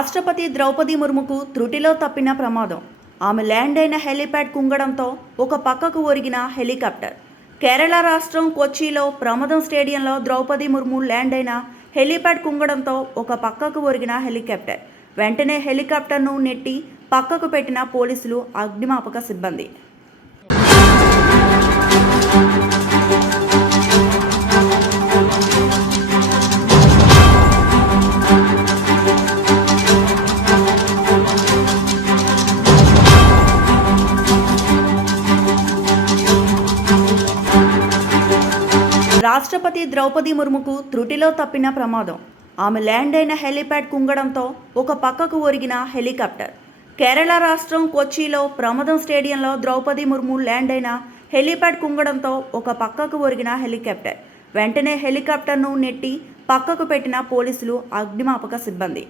రాష్ట్రపతి ద్రౌపది ముర్ముకు త్రుటిలో తప్పిన ప్రమాదం. ఆమె ల్యాండ్ అయిన హెలీప్యాడ్ కుంగడంతో ఒక పక్కకు ఒరిగిన హెలికాప్టర్. కేరళ రాష్ట్రం కొచ్చిలో ప్రమదం స్టేడియంలో ద్రౌపది ముర్ము ల్యాండ్ అయిన హెలీప్యాడ్ కుంగడంతో ఒక పక్కకు ఒరిగిన హెలికాప్టర్. వెంటనే హెలికాప్టర్ను నెట్టి పక్కకు పెట్టిన పోలీసులు, అగ్నిమాపక సిబ్బంది. రాష్ట్రపతి ద్రౌపది ముర్ముకు త్రుటిలో తప్పిన ప్రమాదం. ఆమె ల్యాండ్ అయిన హెలీప్యాడ్ కుంగడంతో ఒక పక్కకు ఒరిగిన హెలికాప్టర్. కేరళ రాష్ట్రం కొచ్చిలో ప్రమదం స్టేడియంలో ద్రౌపది ముర్ము ల్యాండ్ అయిన హెలీప్యాడ్ కుంగడంతో ఒక పక్కకు ఒరిగిన హెలికాప్టర్. వెంటనే హెలికాప్టర్ను నెట్టి పక్కకు పెట్టిన పోలీసులు, అగ్నిమాపక సిబ్బంది.